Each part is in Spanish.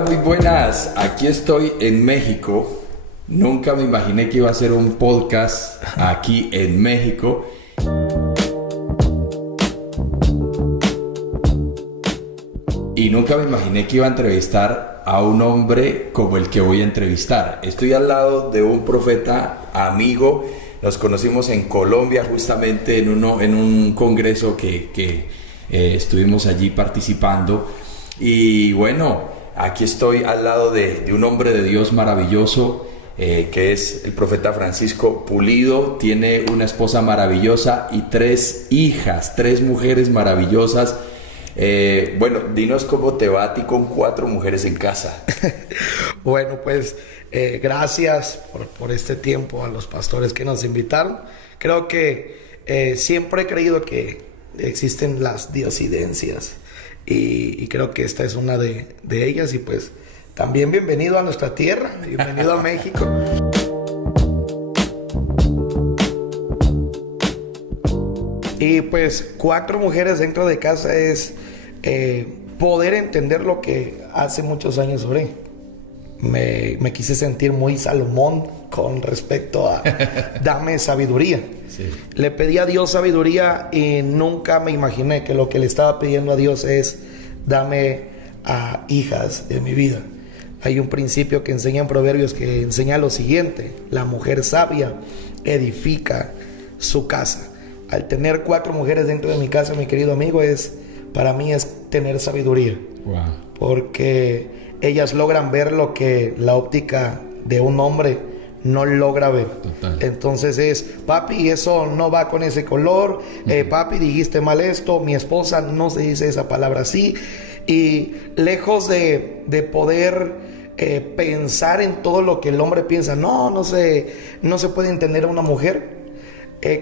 Hola, muy buenas. Aquí estoy en México. Nunca me imaginé que iba a hacer un podcast aquí en México. Y nunca me imaginé que iba a entrevistar a un hombre como el que voy a entrevistar. Estoy al lado de un profeta amigo. Nos conocimos en Colombia justamente en un congreso que estuvimos allí participando. Y bueno, aquí estoy al lado de un hombre de Dios maravilloso, que es el profeta Francisco Pulido. Tiene una esposa maravillosa y 3 hijas, 3 mujeres maravillosas. Bueno, dinos cómo te va a ti con 4 mujeres en casa. Bueno, pues gracias por este tiempo a los pastores que nos invitaron. Creo que siempre he creído que existen las diosidencias y creo que esta es una de ellas. Y pues también bienvenido a nuestra tierra, bienvenido a México. Y pues 4 mujeres dentro de casa es poder entender lo que hace muchos años oré. Me quise sentir muy Salomón con respecto a dame sabiduría. Sí. Le pedí a Dios sabiduría y nunca me imaginé que lo que le estaba pidiendo a Dios es dame a hijas de mi vida. Hay un principio que enseña en Proverbios que enseña lo siguiente: la mujer sabia edifica su casa. Al tener 4 mujeres dentro de mi casa, mi querido amigo, para mí es tener sabiduría. Wow. Porque ellas logran ver lo que la óptica de un hombre no logra ver. Total. Entonces es, papi, eso no va con ese color. Papi, dijiste mal esto. Mi esposa no se dice esa palabra así. Y lejos de poder pensar en todo lo que el hombre piensa, no se puede entender a una mujer.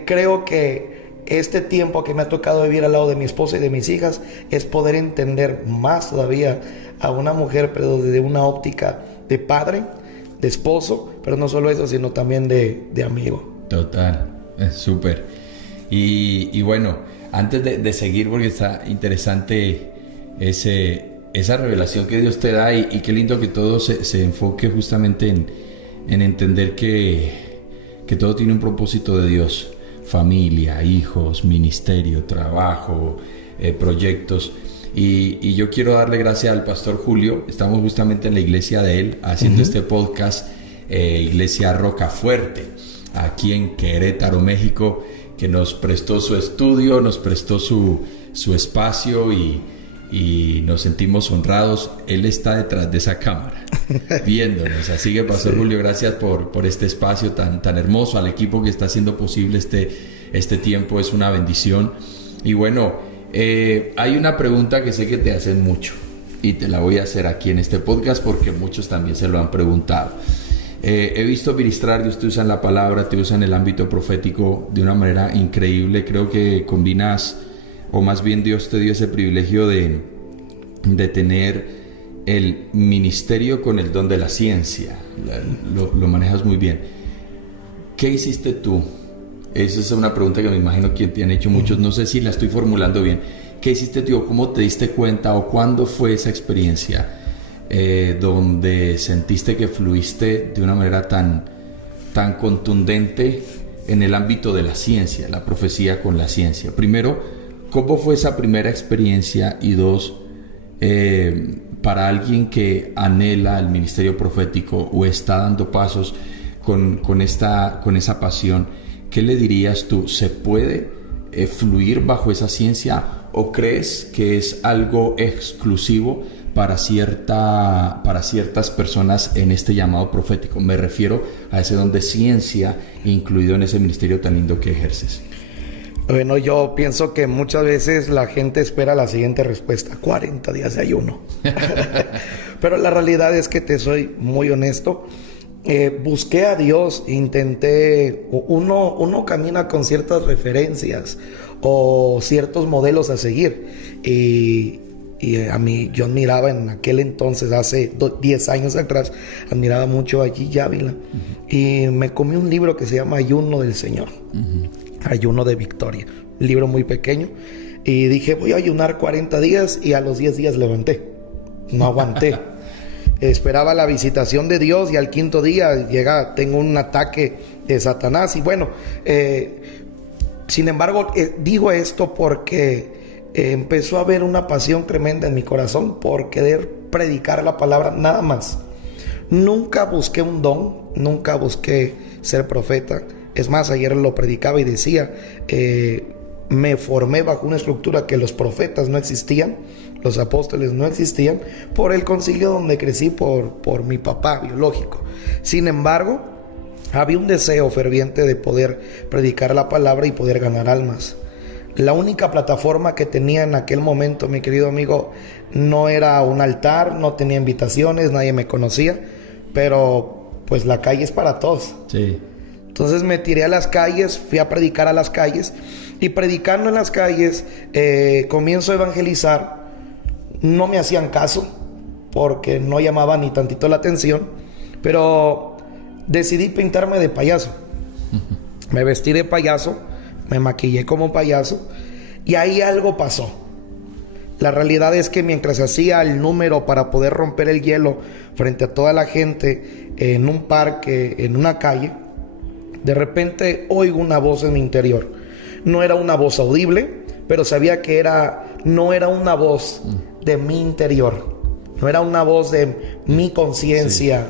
Creo que este tiempo que me ha tocado vivir al lado de mi esposa y de mis hijas es poder entender más todavía a una mujer, pero desde una óptica de padre, de esposo, pero no solo eso, sino también de amigo. Total, es súper. Y bueno, antes de seguir, porque está interesante esa revelación que Dios te da, y qué lindo que todo se enfoque justamente en entender que todo tiene un propósito de Dios. Familia, hijos, ministerio, trabajo, proyectos. Y yo quiero darle gracias al pastor Julio. Estamos justamente en la iglesia de él haciendo este podcast, Iglesia Rocafuerte, aquí en Querétaro, México, que nos prestó su estudio, nos prestó su espacio y nos sentimos honrados. Él está detrás de esa cámara viéndonos. Así que pastor Julio, gracias por este espacio tan hermoso, al equipo que está haciendo posible este tiempo. Es una bendición. Y bueno, hay una pregunta que sé que te hacen mucho y te la voy a hacer aquí en este podcast porque muchos también se lo han preguntado. He visto ministrar, Dios te usa en la palabra, te usa en el ámbito profético de una manera increíble. Creo que combinas, o más bien Dios te dio ese privilegio de tener el ministerio con el don de la ciencia. Lo manejas muy bien. ¿Qué hiciste tú? Esa es una pregunta que me imagino que te han hecho muchos. No sé si la estoy formulando bien. ¿Qué hiciste tú? ¿Cómo te diste cuenta? ¿O cuándo fue esa experiencia donde sentiste que fluiste de una manera tan contundente en el ámbito de la ciencia, la profecía con la ciencia? Primero, ¿cómo fue esa primera experiencia? Y 2, para alguien que anhela el ministerio profético o está dando pasos con esa pasión, ¿qué le dirías tú? ¿Se puede fluir bajo esa ciencia o crees que es algo exclusivo para ciertas personas en este llamado profético? Me refiero a ese don de ciencia incluido en ese ministerio tan lindo que ejerces. Bueno, yo pienso que muchas veces la gente espera la siguiente respuesta: 40 días de ayuno. Pero la realidad es que te soy muy honesto. Busqué a Dios, intenté. Uno camina con ciertas referencias o ciertos modelos a seguir. Y a mí, yo admiraba en aquel entonces, hace 10 años atrás, admiraba mucho a G. Ávila. Y me comí un libro que se llama Ayuno del Señor. Ayuno de Victoria, un libro muy pequeño, y dije voy a ayunar 40 días y a los 10 días levanté, no aguanté. esperaba la visitación de Dios y al quinto día tengo un ataque de Satanás. Y bueno, sin embargo, digo esto porque empezó a haber una pasión tremenda en mi corazón por querer predicar la palabra nada más. Nunca busqué un don, nunca busqué ser profeta. Es más, ayer lo predicaba y decía, me formé bajo una estructura que los profetas no existían, los apóstoles no existían, por el concilio donde crecí por mi papá biológico. Sin embargo, había un deseo ferviente de poder predicar la palabra y poder ganar almas. La única plataforma que tenía en aquel momento, mi querido amigo, no era un altar, no tenía invitaciones, nadie me conocía, pero pues la calle es para todos. Sí. Entonces me tiré a las calles, fui a predicar a las calles, y predicando en las calles comienzo a evangelizar. No me hacían caso porque no llamaba ni tantito la atención, pero decidí pintarme de payaso. Me vestí de payaso, me maquillé como payaso, y ahí algo pasó. La realidad es que mientras hacía el número para poder romper el hielo frente a toda la gente en un parque, en una calle, de repente oigo una voz en mi interior. No era una voz audible, pero sabía que no era una voz de mi interior, no era una voz de mi conciencia,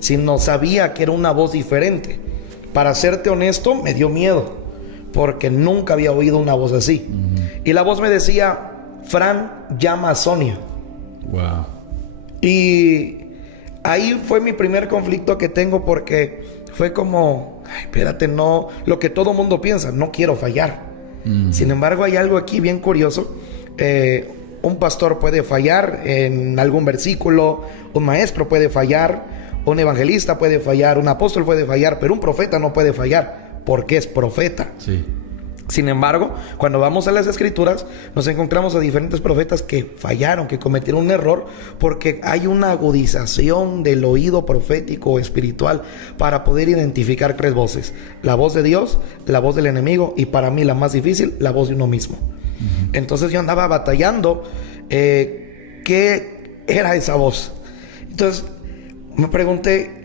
sino sabía que era una voz diferente. Para serte honesto, me dio miedo, porque nunca había oído una voz así. Y la voz me decía: Fran, llama a Sonia. Wow. Y ahí fue mi primer conflicto que tengo, porque fue como, ay, espérate, no, lo que todo mundo piensa, no quiero fallar. Sin embargo, hay algo aquí bien curioso. Un pastor puede fallar en algún versículo, un maestro puede fallar, un evangelista puede fallar, un apóstol puede fallar, pero un profeta no puede fallar, porque es profeta. Sí. Sin embargo, cuando vamos a las escrituras, nos encontramos a diferentes profetas que fallaron, que cometieron un error, porque hay una agudización del oído profético o espiritual para poder identificar tres voces: la voz de Dios, la voz del enemigo, y para mí la más difícil, la voz de uno mismo. Entonces yo andaba batallando qué era esa voz. Entonces me pregunté,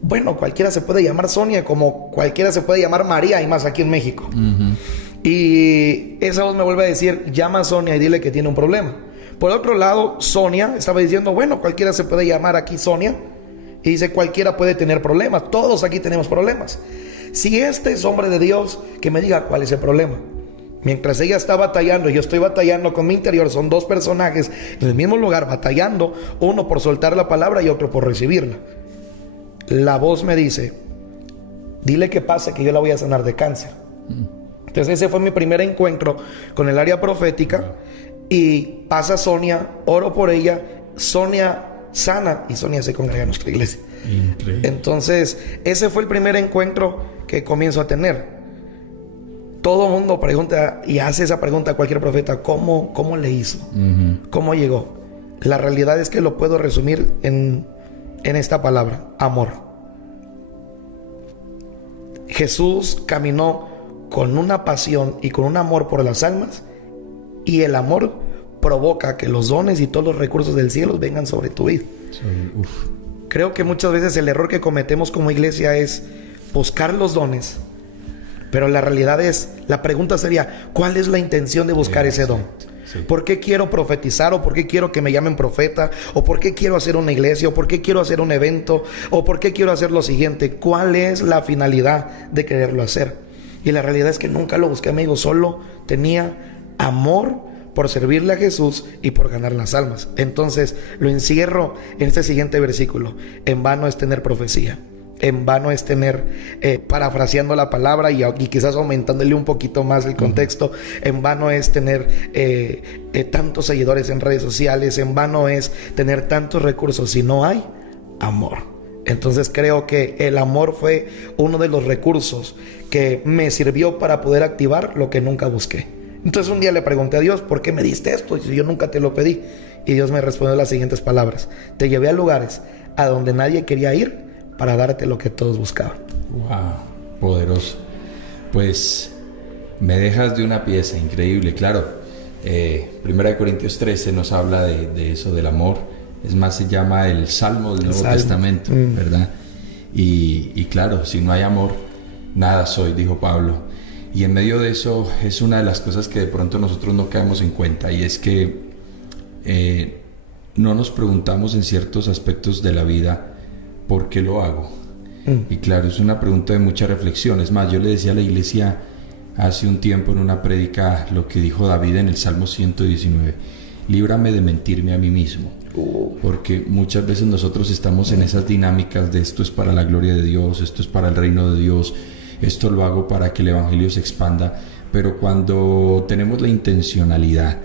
bueno, cualquiera se puede llamar Sonia, como cualquiera se puede llamar María, y más aquí en México. Y esa voz me vuelve a decir: llama a Sonia y dile que tiene un problema. Por otro lado, Sonia estaba diciendo: bueno, cualquiera se puede llamar aquí Sonia. Y dice: cualquiera puede tener problemas, todos aquí tenemos problemas. Si este es hombre de Dios, que me diga cuál es el problema. Mientras ella está batallando y yo estoy batallando con mi interior, son dos personajes en el mismo lugar batallando, uno por soltar la palabra y otro por recibirla. La voz me dice: dile que pase, que yo la voy a sanar de cáncer. Entonces ese fue mi primer encuentro con el área profética. Y pasa Sonia, oro por ella, Sonia sana y Sonia se congrega en nuestra iglesia. Increíble. Entonces ese fue el primer encuentro que comienzo a tener. Todo mundo pregunta y hace esa pregunta a cualquier profeta: ¿cómo le hizo? ¿Cómo llegó? La realidad es que lo puedo resumir en esta palabra: amor. Jesús caminó con una pasión y con un amor por las almas, y el amor provoca que los dones y todos los recursos del cielo vengan sobre tu vida. Creo que muchas veces el error que cometemos como iglesia es buscar los dones, pero la realidad es, la pregunta sería: ¿cuál es la intención de buscar ese don? Sí. ¿Por qué quiero profetizar? ¿O por qué quiero que me llamen profeta? ¿O por qué quiero hacer una iglesia? ¿O por qué quiero hacer un evento? ¿O por qué quiero hacer lo siguiente? ¿Cuál es la finalidad de quererlo hacer? Y la realidad es que nunca lo busqué, amigo. Solo tenía amor por servirle a Jesús y por ganar las almas. Entonces lo encierro en este siguiente versículo: en vano es tener profecía, en vano es tener, parafraseando la palabra y quizás aumentándole un poquito más el contexto, en vano es tener tantos seguidores en redes sociales, en vano es tener tantos recursos si no hay amor. Entonces creo que el amor fue uno de los recursos que me sirvió para poder activar lo que nunca busqué. Entonces un día le pregunté a Dios: ¿por qué me diste esto? Y yo nunca te lo pedí. Y Dios me respondió las siguientes palabras: te llevé a lugares a donde nadie quería ir para darte lo que todos buscaban. Wow, poderoso. Pues me dejas de una pieza increíble. Claro, 1 Corintios 13 nos habla de eso, del amor. Es más, se llama el Salmo del Nuevo Testamento, ¿verdad? Y claro, si no hay amor, nada soy, dijo Pablo. Y en medio de eso es una de las cosas que de pronto nosotros no caemos en cuenta, y es que no nos preguntamos en ciertos aspectos de la vida, ¿por qué lo hago? Y claro, es una pregunta de mucha reflexión. Es más, yo le decía a la iglesia hace un tiempo en una prédica lo que dijo David en el Salmo 119: líbrame de mentirme a mí mismo. Porque muchas veces nosotros estamos en esas dinámicas de esto es para la gloria de Dios, esto es para el reino de Dios, esto lo hago para que el evangelio se expanda. Pero cuando tenemos la intencionalidad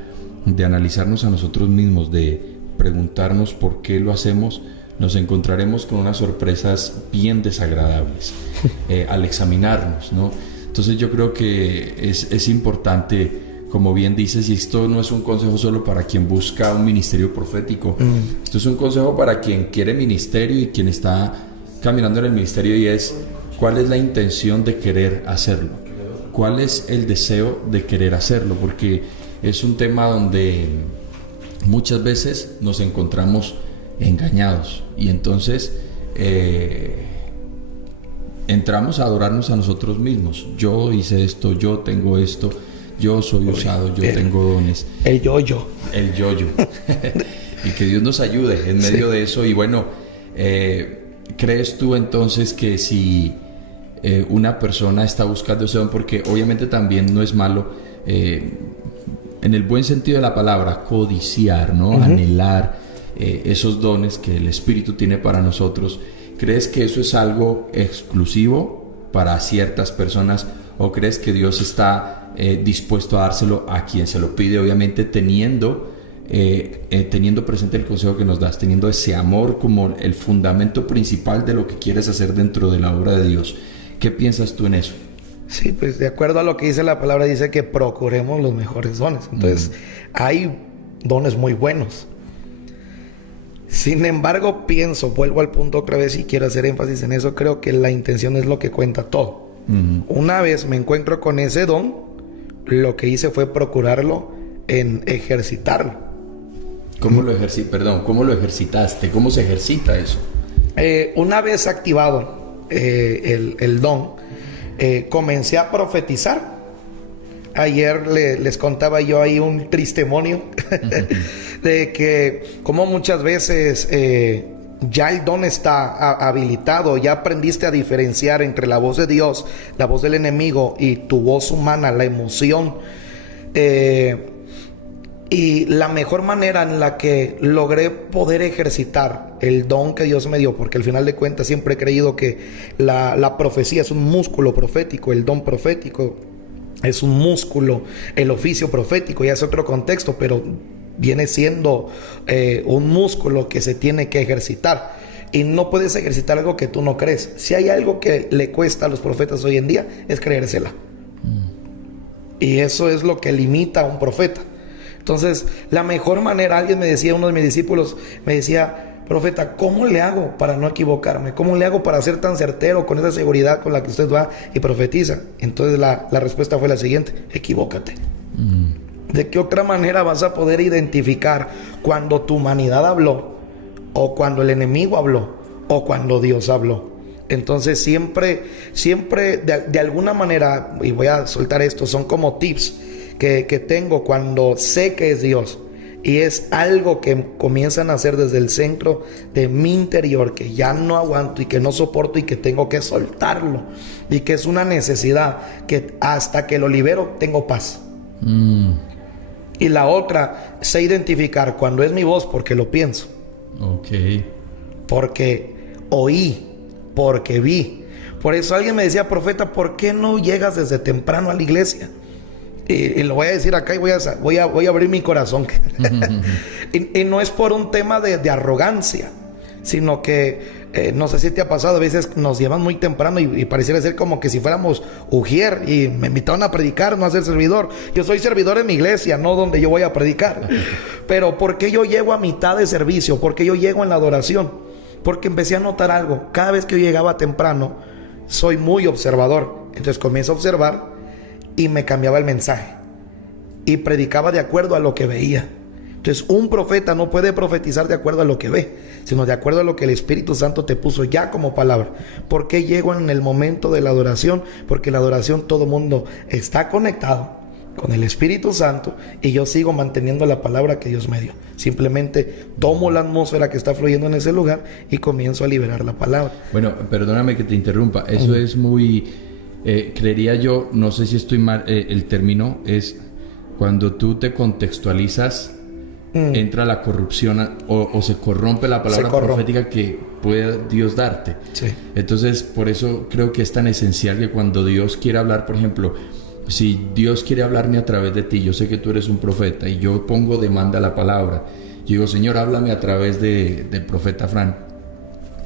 de analizarnos a nosotros mismos, de preguntarnos por qué lo hacemos, nos encontraremos con unas sorpresas bien desagradables al examinarnos, ¿no? Entonces yo creo que es importante, como bien dices, y esto no es un consejo solo para quien busca un ministerio profético, esto es un consejo para quien quiere ministerio y quien está caminando en el ministerio, y es: ¿cuál es la intención de querer hacerlo? ¿Cuál es el deseo de querer hacerlo? Porque es un tema donde muchas veces nos encontramos engañados, y entonces entramos a adorarnos a nosotros mismos. Yo hice esto, yo tengo esto, yo soy usado, yo tengo dones. El yo-yo. El yo-yo. Y que Dios nos ayude en medio de eso. Y bueno, ¿crees tú entonces que si una persona está buscando ese don, porque obviamente también no es malo, en el buen sentido de la palabra, codiciar, ¿no? Anhelar esos dones que el Espíritu tiene para nosotros, ¿crees que eso es algo exclusivo para ciertas personas, o crees que Dios está dispuesto a dárselo a quien se lo pide, obviamente teniendo presente el consejo que nos das, teniendo ese amor como el fundamento principal de lo que quieres hacer dentro de la obra de Dios? ¿Qué piensas tú en eso? Sí, pues de acuerdo a lo que dice la palabra, dice que procuremos los mejores dones. Entonces, hay dones muy buenos. Sin embargo, vuelvo al punto otra vez y quiero hacer énfasis en eso, creo que la intención es lo que cuenta todo. Una vez me encuentro con ese don, lo que hice fue procurarlo en ejercitarlo. ¿Cómo lo ejercitaste? ¿Cómo se ejercita eso? Una vez activado el don, comencé a profetizar. Ayer les contaba yo ahí un testimonio de que como muchas veces ya el don está habilitado, ya aprendiste a diferenciar entre la voz de Dios, la voz del enemigo y tu voz humana, la emoción. Y la mejor manera en la que logré poder ejercitar el don que Dios me dio, porque al final de cuentas siempre he creído que la profecía es un músculo profético, el don profético es un músculo, el oficio profético ya es otro contexto, pero viene siendo un músculo que se tiene que ejercitar. Y no puedes ejercitar algo que tú no crees. Si hay algo que le cuesta a los profetas hoy en día, es creérsela. Y eso es lo que limita a un profeta. Entonces, la mejor manera, alguien me decía, uno de mis discípulos me decía: profeta, ¿cómo le hago para no equivocarme? ¿Cómo le hago para ser tan certero con esa seguridad con la que usted va y profetiza? Entonces la respuesta fue la siguiente: equivócate. ¿De qué otra manera vas a poder identificar cuando tu humanidad habló, o cuando el enemigo habló, o cuando Dios habló? Entonces siempre de alguna manera, y voy a soltar esto, son como tips que tengo cuando sé que es Dios. Y es algo que comienzan a hacer desde el centro de mi interior, que ya no aguanto y que no soporto y que tengo que soltarlo. Y que es una necesidad que hasta que lo libero tengo paz. Y la otra, sé identificar cuando es mi voz porque lo pienso. Porque oí, porque vi. Por eso alguien me decía: profeta, ¿por qué no llegas desde temprano a la iglesia? Y lo voy a decir acá y voy a abrir mi corazón. y no es por un tema de arrogancia, sino que no sé si te ha pasado, a veces nos llevan muy temprano y pareciera ser como que si fuéramos ujier y me invitaron a predicar, no a ser servidor. Yo soy servidor en mi iglesia, no donde yo voy a predicar. Pero ¿por qué yo llego a mitad de servicio? ¿Por qué yo llego en la adoración? Porque empecé a notar algo. Cada vez que yo llegaba temprano, soy muy observador. Entonces comienzo a observar y me cambiaba el mensaje y predicaba de acuerdo a lo que veía. Entonces, un profeta no puede profetizar de acuerdo a lo que ve, sino de acuerdo a lo que el Espíritu Santo te puso ya como palabra. ¿Por qué llego en el momento de la adoración? Porque en la adoración todo mundo está conectado con el Espíritu Santo y yo sigo manteniendo la palabra que Dios me dio. Simplemente tomo la atmósfera que está fluyendo en ese lugar y comienzo a liberar la palabra. Bueno, perdóname que te interrumpa. Eso es muy... creería yo, no sé si estoy mal, el término es cuando tú te contextualizas, entra la corrupción o se corrompe la palabra profética que puede Dios darte. Sí. Entonces, por eso creo que es tan esencial que cuando Dios quiere hablar, por ejemplo, si Dios quiere hablarme a través de ti, yo sé que tú eres un profeta y yo pongo demanda a la palabra. Yo digo, Señor, háblame a través del profeta Fran.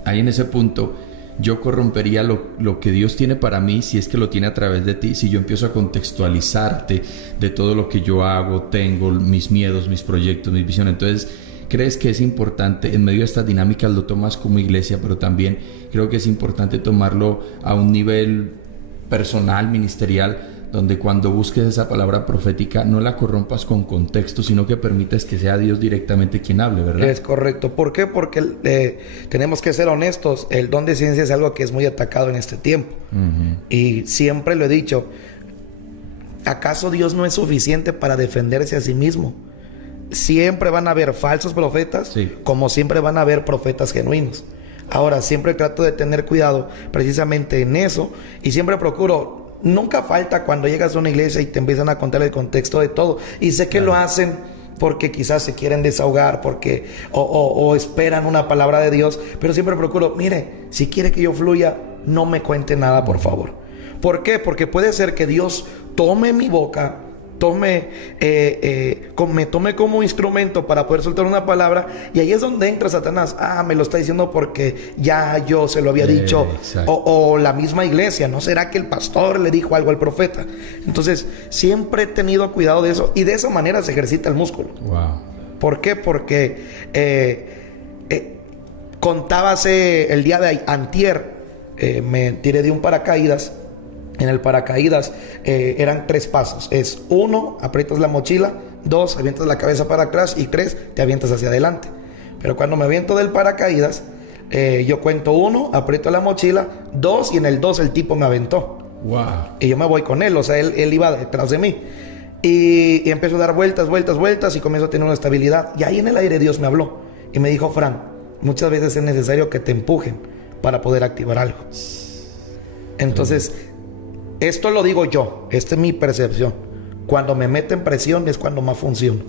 Ahí en ese punto yo corrompería lo que Dios tiene para mí, si es que lo tiene a través de ti. Si yo empiezo a contextualizarte de todo lo que yo hago, tengo, mis miedos, mis proyectos, mis visiones. Entonces, ¿crees que es importante, en medio de estas dinámicas lo tomas como iglesia, pero también creo que es importante tomarlo a un nivel personal, ministerial, donde cuando busques esa palabra profética no la corrompas con contexto, sino que permites que sea Dios directamente quien hable, ¿verdad? Es correcto. ¿Por qué? Porque tenemos que ser honestos. El don de ciencia es algo que es muy atacado en este tiempo. Y siempre lo he dicho. ¿Acaso Dios no es suficiente para defenderse a sí mismo? Siempre van a haber falsos profetas, sí, como siempre van a haber profetas genuinos. Ahora, siempre trato de tener cuidado precisamente en eso y siempre procuro... Nunca falta cuando llegas a una iglesia y te empiezan a contar el contexto de todo. Y sé que lo hacen porque quizás se quieren desahogar, porque o esperan una palabra de Dios. Pero siempre procuro, mire, si quiere que yo fluya, no me cuente nada, por favor. ¿Por qué? Porque puede ser que Dios tome mi boca, me tome como instrumento para poder soltar una palabra, y ahí es donde entra Satanás. Me lo está diciendo porque ya yo se lo había dicho, o la misma iglesia, ¿no será que el pastor le dijo algo al profeta? Entonces siempre he tenido cuidado de eso, y de esa manera se ejercita el músculo. ¿Por qué? Porque contábase el día de antier, me tiré de un paracaídas. En el paracaídas eran 3 pasos. Es 1, aprietas la mochila. 2, avientas la cabeza para atrás. Y 3, te avientas hacia adelante. Pero cuando me aviento del paracaídas, yo cuento 1, aprieto la mochila. 2, y en el 2 el tipo me aventó. Y yo me voy con él. O sea, él iba detrás de mí. Y empezó a dar vueltas. Y comienzo a tener una estabilidad. Y ahí en el aire Dios me habló. Y me dijo, Fran, muchas veces es necesario que te empujen para poder activar algo. Entonces... esto lo digo yo, esta es mi percepción. Cuando me meten presión es cuando más funciona.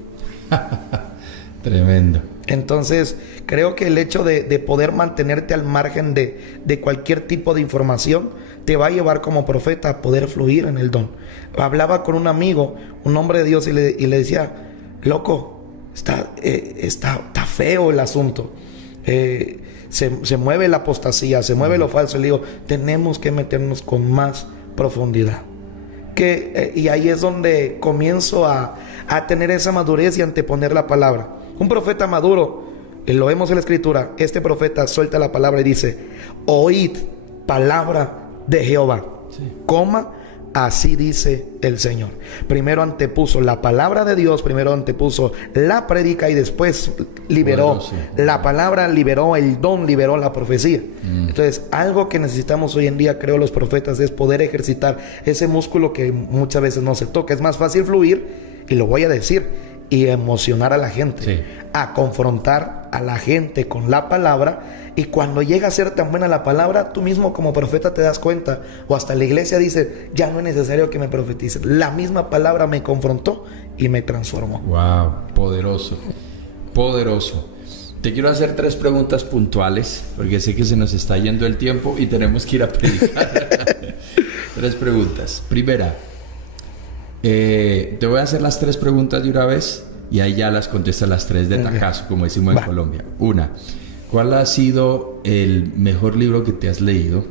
Tremendo. Entonces, creo que el hecho de poder mantenerte al margen de cualquier tipo de información te va a llevar como profeta a poder fluir en el don. Hablaba con un amigo, un hombre de Dios, y le decía, loco, está feo el asunto. Se mueve la apostasía, se mueve lo falso. Y le digo, tenemos que meternos con más profundidad. Y ahí es donde comienzo a tener esa madurez y anteponer la palabra. Un profeta maduro, lo vemos en la escritura, este profeta suelta la palabra y dice, oíd palabra de Jehová, así dice el Señor. Primero antepuso la palabra de Dios, primero antepuso la prédica y después liberó la palabra, liberó el don, liberó la profecía. Entonces, algo que necesitamos hoy en día, creo, los profetas, es poder ejercitar ese músculo que muchas veces no se toca. Es más fácil fluir, y lo voy a decir, y emocionar a la gente, a confrontar a la gente con la palabra. Y cuando llega a ser tan buena la palabra, tú mismo como profeta te das cuenta, o hasta la iglesia dice, ya no es necesario que me profetices, la misma palabra me confrontó y me transformó. Poderoso. Te quiero hacer 3 preguntas puntuales, porque sé que se nos está yendo el tiempo y tenemos que ir a predicar. 3 preguntas. Primera, te voy a hacer las 3 preguntas de una vez y ahí ya las contestas las 3 de tacazo, como decimos en Colombia. Una, ¿cuál ha sido el mejor libro que te has leído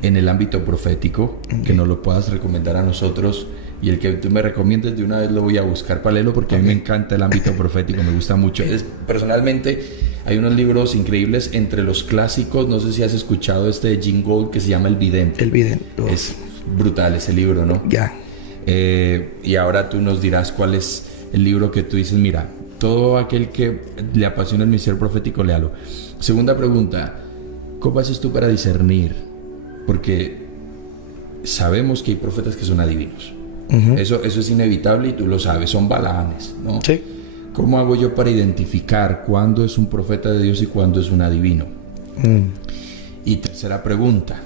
en el ámbito profético? Que nos lo puedas recomendar a nosotros, y el que tú me recomiendes de una vez lo voy a buscar para leerlo, porque a mí me encanta el ámbito profético, me gusta mucho. Personalmente hay unos libros increíbles entre los clásicos. No sé si has escuchado este de Jim Gould que se llama El Vidente. Es brutal ese libro, ¿no? Y ahora tú nos dirás cuál es el libro que tú dices, mira, todo aquel que le apasiona el ministerio profético, léalo. Segunda pregunta, ¿cómo haces tú para discernir? Porque sabemos que hay profetas que son adivinos. Eso es inevitable y tú lo sabes, son balanes, ¿no? Sí. ¿Cómo hago yo para identificar cuándo es un profeta de Dios y cuándo es un adivino? Y tercera pregunta,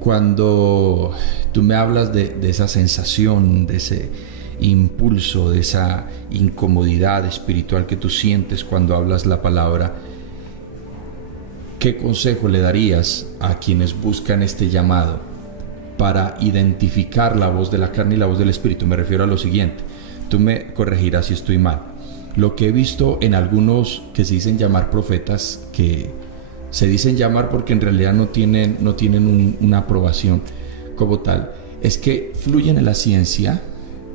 cuando tú me hablas de esa sensación, de ese impulso, de esa incomodidad espiritual que tú sientes cuando hablas la palabra, ¿qué consejo le darías a quienes buscan este llamado para identificar la voz de la carne y la voz del espíritu? Me refiero a lo siguiente, tú me corregirás si estoy mal. Lo que he visto en algunos que se dicen llamar profetas, que se dicen llamar porque en realidad no tienen una aprobación como tal, es que fluyen en la ciencia,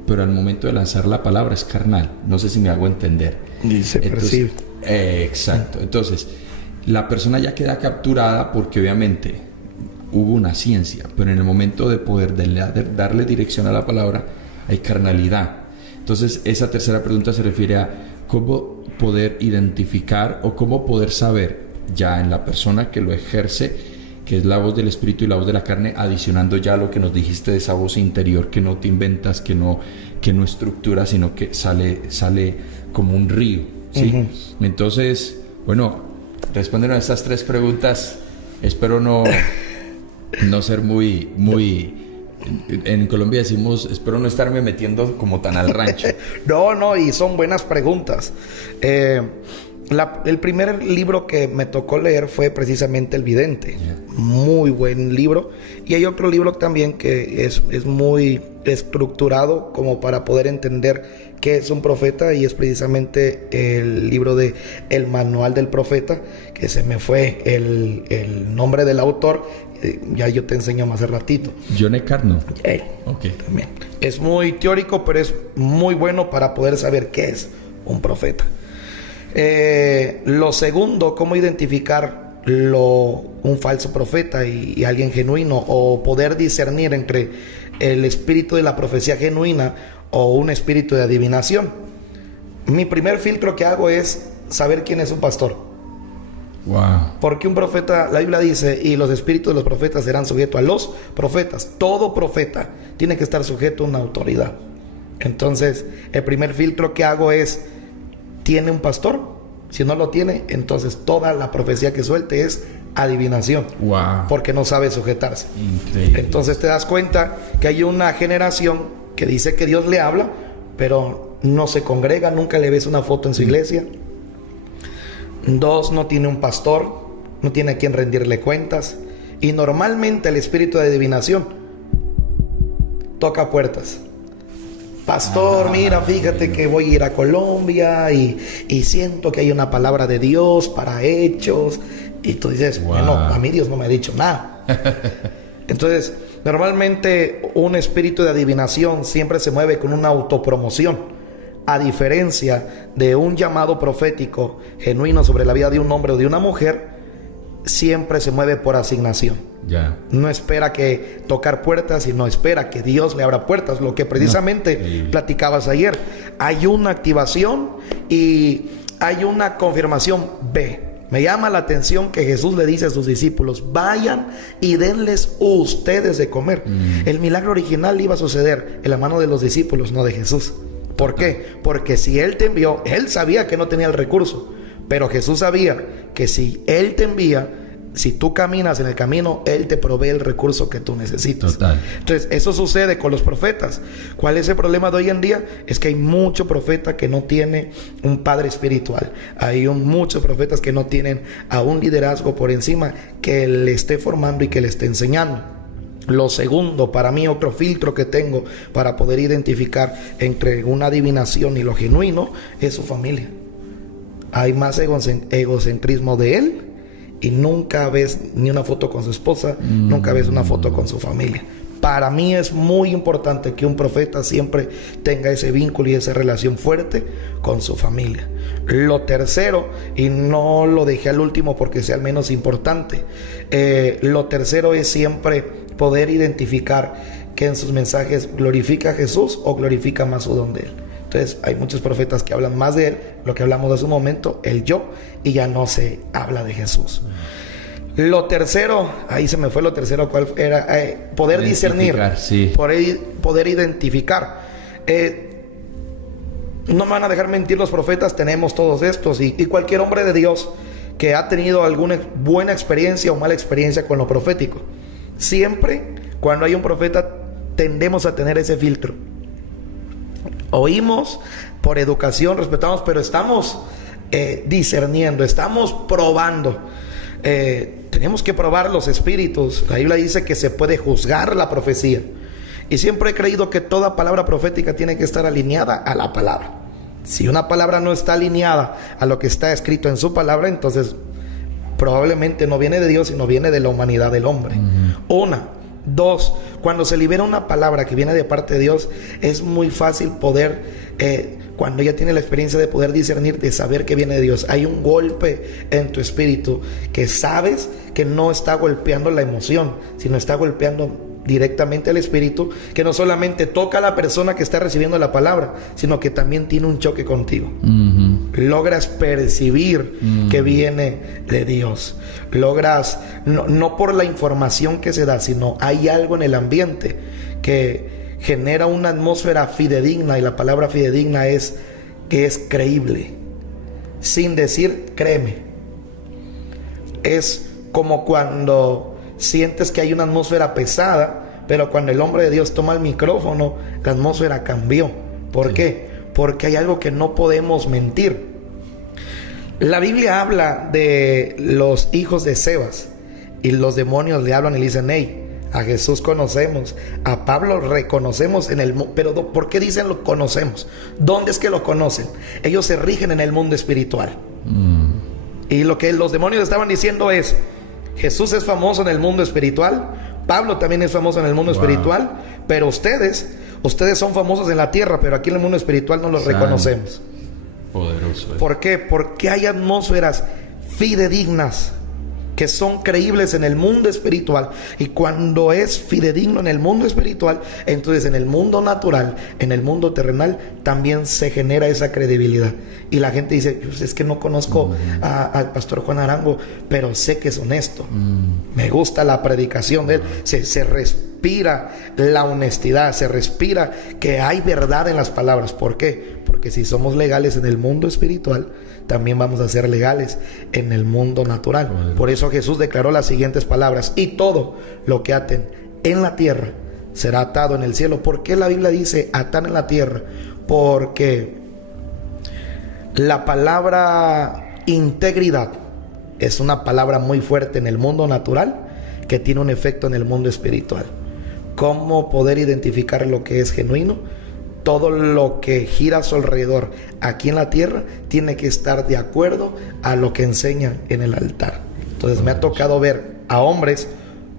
pero al momento de lanzar la palabra es carnal. No sé si me hago entender. Y se percibe. Exacto. Entonces, la persona ya queda capturada porque obviamente hubo una ciencia, pero en el momento de poder darle dirección a la palabra hay carnalidad. Entonces, esa tercera pregunta se refiere a cómo poder identificar o cómo poder saber ya en la persona que lo ejerce, que es la voz del espíritu y la voz de la carne, adicionando ya lo que nos dijiste de esa voz interior que no te inventas, que no estructuras, sino que sale como un río, ¿sí? Entonces, bueno, responden a estas tres preguntas. Espero no ser muy en Colombia decimos, espero no estarme metiendo como tan al rancho. No, y son buenas preguntas. El primer libro que me tocó leer fue precisamente El Vidente. Muy buen libro. Y hay otro libro también que es muy estructurado como para poder entender qué es un profeta, y es precisamente el libro de El Manual del Profeta, que se me fue el nombre del autor. Ya yo te enseño más al ratito. John Carno. Okay. También. Es muy teórico, pero es muy bueno para poder saber qué es un profeta. Lo segundo, cómo identificar un falso profeta y alguien genuino, o poder discernir entre el espíritu de la profecía genuina o un espíritu de adivinación. Mi primer filtro que hago es saber quién es un pastor. Wow. Porque un profeta, la Biblia dice, y los espíritus de los profetas serán sujetos a los profetas. Todo profeta tiene que estar sujeto a una autoridad. Entonces, el primer filtro que hago es, ¿tiene un pastor? Si no lo tiene, entonces toda la profecía que suelte es adivinación. Wow. Porque no sabe sujetarse. Increíble. Entonces te das cuenta que hay una generación que dice que Dios le habla, pero no se congrega, nunca le ves una foto en su iglesia. 2, no tiene un pastor, no tiene a quien rendirle cuentas. Y normalmente el espíritu de adivinación toca puertas. Pastor, mira, fíjate que voy a ir a Colombia y siento que hay una palabra de Dios para hechos. Y tú dices, bueno, a mí Dios no me ha dicho nada. Entonces, normalmente un espíritu de adivinación siempre se mueve con una autopromoción. A diferencia de un llamado profético genuino sobre la vida de un hombre o de una mujer, siempre se mueve por asignación. No espera que tocar puertas, sino espera que Dios le abra puertas. Lo que precisamente platicabas ayer. Hay una activación y hay una confirmación B. Me llama la atención que Jesús le dice a sus discípulos, vayan y denles ustedes de comer. El milagro original iba a suceder en la mano de los discípulos, no de Jesús. ¿Por qué? Porque si Él te envió, Él sabía que no tenía el recurso, pero Jesús sabía que si Él te envía, si tú caminas en el camino, Él te provee el recurso que tú necesitas. Total. Entonces, eso sucede con los profetas. ¿Cuál es el problema de hoy en día? Es que hay mucho profeta que no tiene un padre espiritual. Hay muchos profetas que no tienen a un liderazgo por encima que le esté formando y que le esté enseñando. Lo segundo, para mí, otro filtro que tengo para poder identificar entre una adivinación y lo genuino es su familia. Hay más egocentrismo de él y nunca ves ni una foto con su esposa, nunca ves una foto con su familia. Para mí es muy importante que un profeta siempre tenga ese vínculo y esa relación fuerte con su familia. Lo tercero, y no lo dejé al último porque sea el menos importante, lo tercero es siempre poder identificar que en sus mensajes glorifica a Jesús o glorifica más su don de Él. Entonces hay muchos profetas que hablan más de él, lo que hablamos de su momento, el yo, y ya no se habla de Jesús. Lo tercero, ahí se me fue lo tercero, ¿cuál era? Poder discernir, sí. poder identificar. No me van a dejar mentir los profetas, tenemos todos estos, y cualquier hombre de Dios que ha tenido alguna buena experiencia o mala experiencia con lo profético. Siempre, cuando hay un profeta, tendemos a tener ese filtro. Oímos por educación, respetamos, pero estamos discerniendo, estamos probando. Tenemos que probar los espíritus. La Biblia dice que se puede juzgar la profecía. Y siempre he creído que toda palabra profética tiene que estar alineada a la palabra. Si una palabra no está alineada a lo que está escrito en su palabra, entonces probablemente no viene de Dios, sino viene de la humanidad del hombre. Una. Dos, cuando se libera una palabra que viene de parte de Dios, es muy fácil poder, cuando ya tiene la experiencia de poder discernir, de saber que viene de Dios. Hay un golpe en tu espíritu que sabes que no está golpeando la emoción, sino está golpeando directamente al espíritu, que no solamente toca a la persona que está recibiendo la palabra, sino que también tiene un choque contigo. Logras percibir que viene de Dios. Logras, no por la información que se da, sino hay algo en el ambiente que genera una atmósfera fidedigna, y la palabra fidedigna es que es creíble, sin decir créeme. Es como cuando sientes que hay una atmósfera pesada, pero cuando el hombre de Dios toma el micrófono, la atmósfera cambió. ¿Por qué? Porque hay algo que no podemos mentir. La Biblia habla de los hijos de Sebas, y los demonios le hablan y le dicen: hey, a Jesús conocemos, a Pablo reconocemos en el mundo. Pero ¿por qué dicen lo conocemos? ¿Dónde es que lo conocen? Ellos se rigen en el mundo espiritual. Y lo que los demonios estaban diciendo es: Jesús es famoso en el mundo espiritual, Pablo también es famoso en el mundo espiritual, pero ustedes son famosos en la tierra, pero aquí en el mundo espiritual no los reconocemos. Poderoso. ¿Por qué? Porque hay atmósferas fidedignas que son creíbles en el mundo espiritual, y cuando es fidedigno en el mundo espiritual, entonces en el mundo natural, en el mundo terrenal, también se genera esa credibilidad. Y la gente dice: pues es que no conozco al pastor Juan Arango, pero sé que es honesto. Me gusta la predicación de él. Se respira la honestidad, se respira que hay verdad en las palabras. ¿Por qué? Porque si somos legales en el mundo espiritual, también vamos a ser legales en el mundo natural. Por eso Jesús declaró las siguientes palabras: y todo lo que aten en la tierra será atado en el cielo. ¿Por qué la Biblia dice atar en la tierra? Porque la palabra integridad es una palabra muy fuerte en el mundo natural, que tiene un efecto en el mundo espiritual. ¿Cómo poder identificar lo que es genuino? Todo lo que gira a su alrededor aquí en la tierra tiene que estar de acuerdo a lo que enseña en el altar. Entonces me ha tocado ver a hombres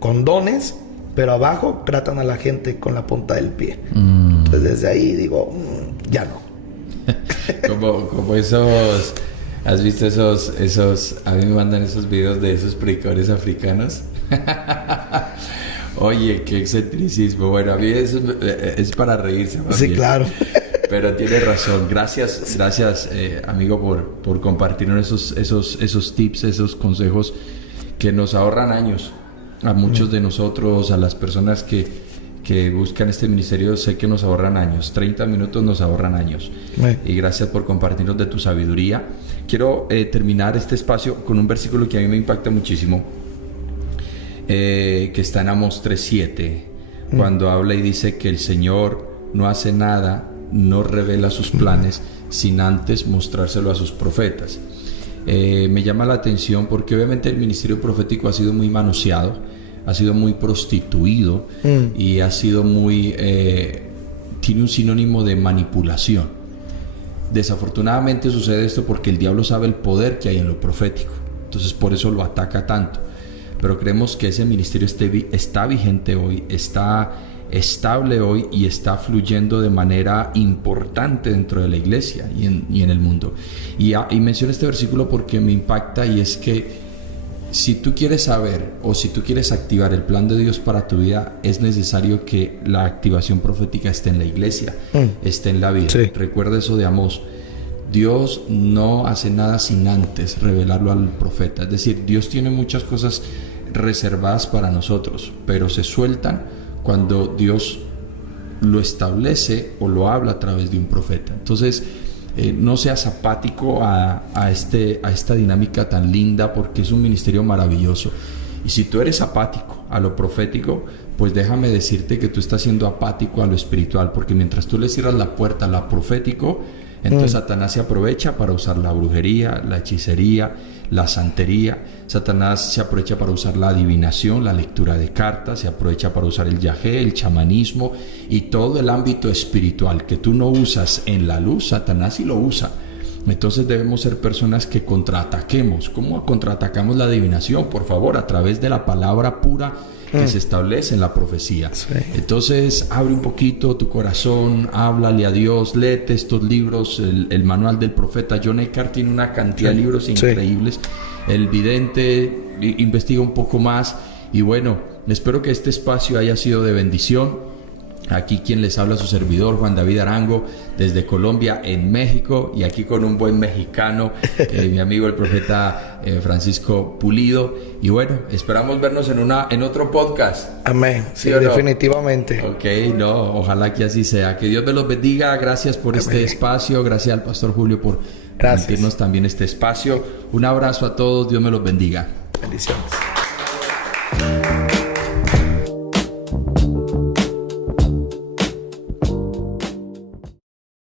con dones, pero abajo tratan a la gente con la punta del pie. Entonces desde ahí digo, ya no. como esos, ¿has visto esos? A mí me mandan esos videos de esos predicadores africanos. Oye, qué excentricismo. Bueno, a mí eso es para reírse. Sí, bien. claro. Pero tiene razón. Gracias, amigo, por compartirnos esos tips, esos consejos que nos ahorran años. A muchos de nosotros, a las personas que buscan este ministerio, sé que nos ahorran años. 30 minutos nos ahorran años. Y gracias por compartirnos de tu sabiduría. Quiero terminar este espacio con un versículo que a mí me impacta muchísimo. Que está en Amós 3:7, cuando habla y dice que el Señor no hace nada, no revela sus planes sin antes mostrárselo a sus profetas. Me llama la atención porque obviamente el ministerio profético ha sido muy manoseado, ha sido muy prostituido y ha sido tiene un sinónimo de manipulación. Desafortunadamente sucede esto porque el diablo sabe el poder que hay en lo profético, entonces por eso lo ataca tanto. Pero creemos que ese ministerio está vigente hoy, está estable hoy y está fluyendo de manera importante dentro de la iglesia y en el mundo. Y menciono este versículo porque me impacta, y es que si tú quieres saber o si tú quieres activar el plan de Dios para tu vida, es necesario que la activación profética esté en la iglesia, esté en la vida. Sí. Recuerda eso de Amós. Dios no hace nada sin antes revelarlo al profeta. Es decir, Dios tiene muchas cosas reservadas para nosotros, pero se sueltan cuando Dios lo establece o lo habla a través de un profeta. Entonces, no seas apático a esta dinámica tan linda, porque es un ministerio maravilloso. Y si tú eres apático a lo profético, pues déjame decirte que tú estás siendo apático a lo espiritual, porque mientras tú le cierras la puerta a lo profético, entonces Satanás se aprovecha para usar la brujería, la hechicería, la santería. Satanás se aprovecha para usar la adivinación, la lectura de cartas, se aprovecha para usar el yagé, el chamanismo y todo el ámbito espiritual que tú no usas en la luz. Satanás sí lo usa. Entonces debemos ser personas que contraataquemos. ¿Cómo contraatacamos la adivinación? Por favor, a través de la palabra pura que se establece en la profecía. Sí. Entonces abre un poquito tu corazón, háblale a Dios, léete estos libros, el manual del profeta. John Eckhart tiene una cantidad de libros increíbles. El vidente investiga un poco más. Y bueno, espero que este espacio haya sido de bendición. Aquí quien les habla, su servidor Juan David Arango, desde Colombia, en México, y aquí con un buen mexicano, mi amigo el profeta Francisco Pulido. Y bueno, esperamos vernos en otro podcast. Amén. Sí, definitivamente. Ok, ojalá que así sea. Que Dios me los bendiga. Gracias por este espacio. Gracias al pastor Julio por permitirnos también este espacio. Un abrazo a todos. Dios me los bendiga. Bendiciones.